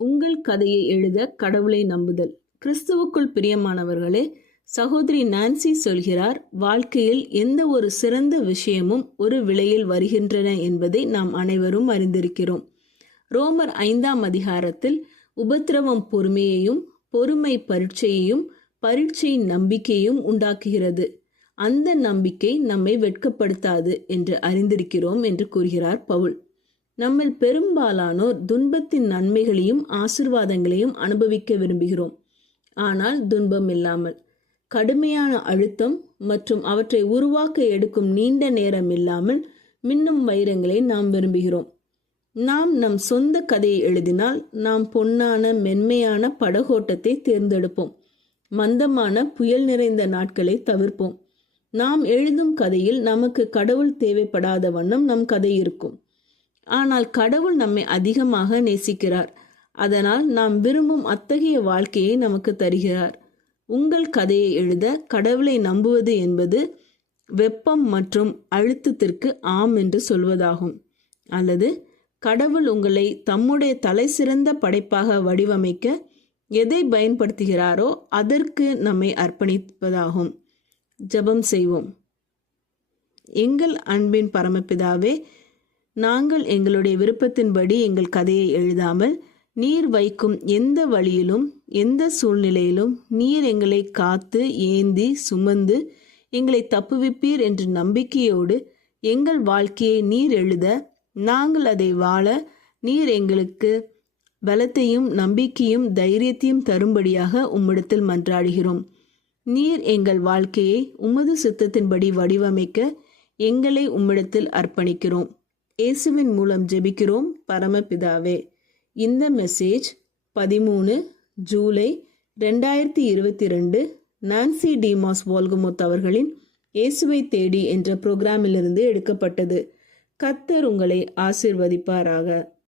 உங்கள் கதையை எழுத கடவுளை நம்புதல். கிறிஸ்துவுக்குள் பிரியமானவர்களே சகோதரி நான்சி சொல்கிறார் வாழ்க்கையில் எந்த ஒரு சிறந்த விஷயமும் ஒரு விலையில் வருகின்றன என்பதை நாம் அனைவரும் அறிந்திருக்கிறோம் ரோமர் ஐந்தாம் அதிகாரத்தில் உபத்திரவம் பொறுமையையும் பொறுமை பரீட்சையையும் பரீட்சை நம்பிக்கையும் உண்டாக்குகிறது. அந்த நம்பிக்கை நம்மை வெட்கப்படுத்தாது என்று அறிந்திருக்கிறோம் என்று கூறுகிறார் பவுல். நம்மில் பெரும்பாலானோர் துன்பத்தின் நன்மைகளையும் ஆசிர்வாதங்களையும் அனுபவிக்க விரும்புகிறோம். ஆனால் துன்பம் இல்லாமல் கடுமையான அழுத்தம் மற்றும் அவற்றை உருவாக்க எடுக்கும் நீண்ட நேரம் இல்லாமல் மின்னும் வைரங்களை நாம் விரும்புகிறோம். நாம் நம் சொந்த கதையை எழுதினால் நாம் பொன்னான மென்மையான படகோட்டத்தை தேர்ந்தெடுப்போம். மந்தமான புயல் நிறைந்த நாட்களை தவிர்ப்போம். நாம் எழுதும் கதையில் நமக்கு கடவுள் தேவைப்படாத வண்ணம் நம் கதை இருக்கும். ஆனால் கடவுள் நம்மை அதிகமாக நேசிக்கிறார். அதனால் நாம் விரும்பும் அத்தகைய வாழ்க்கையை நமக்கு தருகிறார். உங்கள் கதையை எழுத கடவுளை நம்புவது என்பது வெப்பம் மற்றும் அழுத்தத்திற்கு ஆம் என்று சொல்வதாகும். அல்லது கடவுள் உங்களை தம்முடைய தலை சிறந்த படைப்பாக வடிவமைக்க எதை பயன்படுத்துகிறாரோ அதற்கு நம்மை அர்ப்பணிப்பதாகும். ஜெபம் செய்வோம். எங்கள் அன்பின் பரமபிதாவே நாங்கள் எங்களுடைய விருப்பத்தின்படி எங்கள் கதையை எழுதாமல் நீர் வைக்கும் எந்த வழியிலும் எந்த சூழ்நிலையிலும் நீர் எங்களை காத்து ஏந்தி சுமந்து எங்களை தப்புவிப்பீர் என்ற நம்பிக்கையோடு எங்கள் வாழ்க்கையை நீர் எழுத நாங்கள் அதை வாழ நீர் எங்களுக்கு பலத்தையும் நம்பிக்கையும் தைரியத்தையும் தரும்படியாக உம்மிடத்தில் மன்றாடுகிறோம். நீர் எங்கள் வாழ்க்கையை உமது சித்தத்தின்படி வடிவமைக்க எங்களை உம்மிடத்தில் அர்ப்பணிக்கிறோம். இயேசுவின் மூலம் ஜெபிக்கிறோம் பரமபிதாவே. இந்த மெசேஜ் பதிமூணு ஜூலை ரெண்டாயிரத்தி இருபத்தி ரெண்டு நான்சி டிமாஸ் வால்குமோத் அவர்களின் இயேசுவை தேடி என்ற புரோகிராமிலிருந்து எடுக்கப்பட்டது. கத்தர் உங்களை ஆசிர்வதிப்பாராக.